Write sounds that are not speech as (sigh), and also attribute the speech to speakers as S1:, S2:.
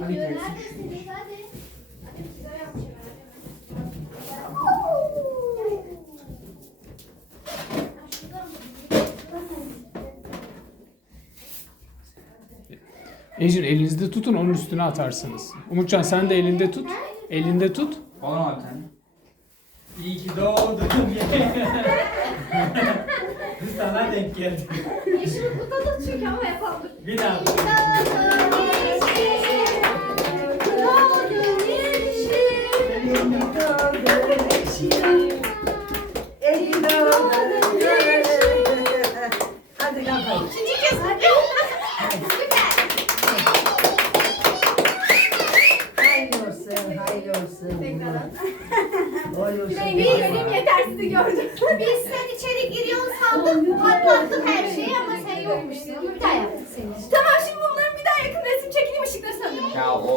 S1: Hadi gelsin.
S2: Yapmışım
S3: Ecin elinizde tutun onun üstüne atarsınız. Umutcan sen de elinde tut. Elinde tut.
S1: Bana sen. İyi ki doğdun. (laughs) Sana denk geldi.
S2: Yeşil kutladık çünkü ama yapalım.
S1: Bir daha.
S2: Yönüm yetersizi gördüm. Biz sen içeri giriyorsun sandık. Patlattık her şeyi ama sen yokmuşsun. Bir daha yaptık seni. Tamam şimdi bunların bir daha yakın resim çekelim ışıkları söndürün.
S1: Ya o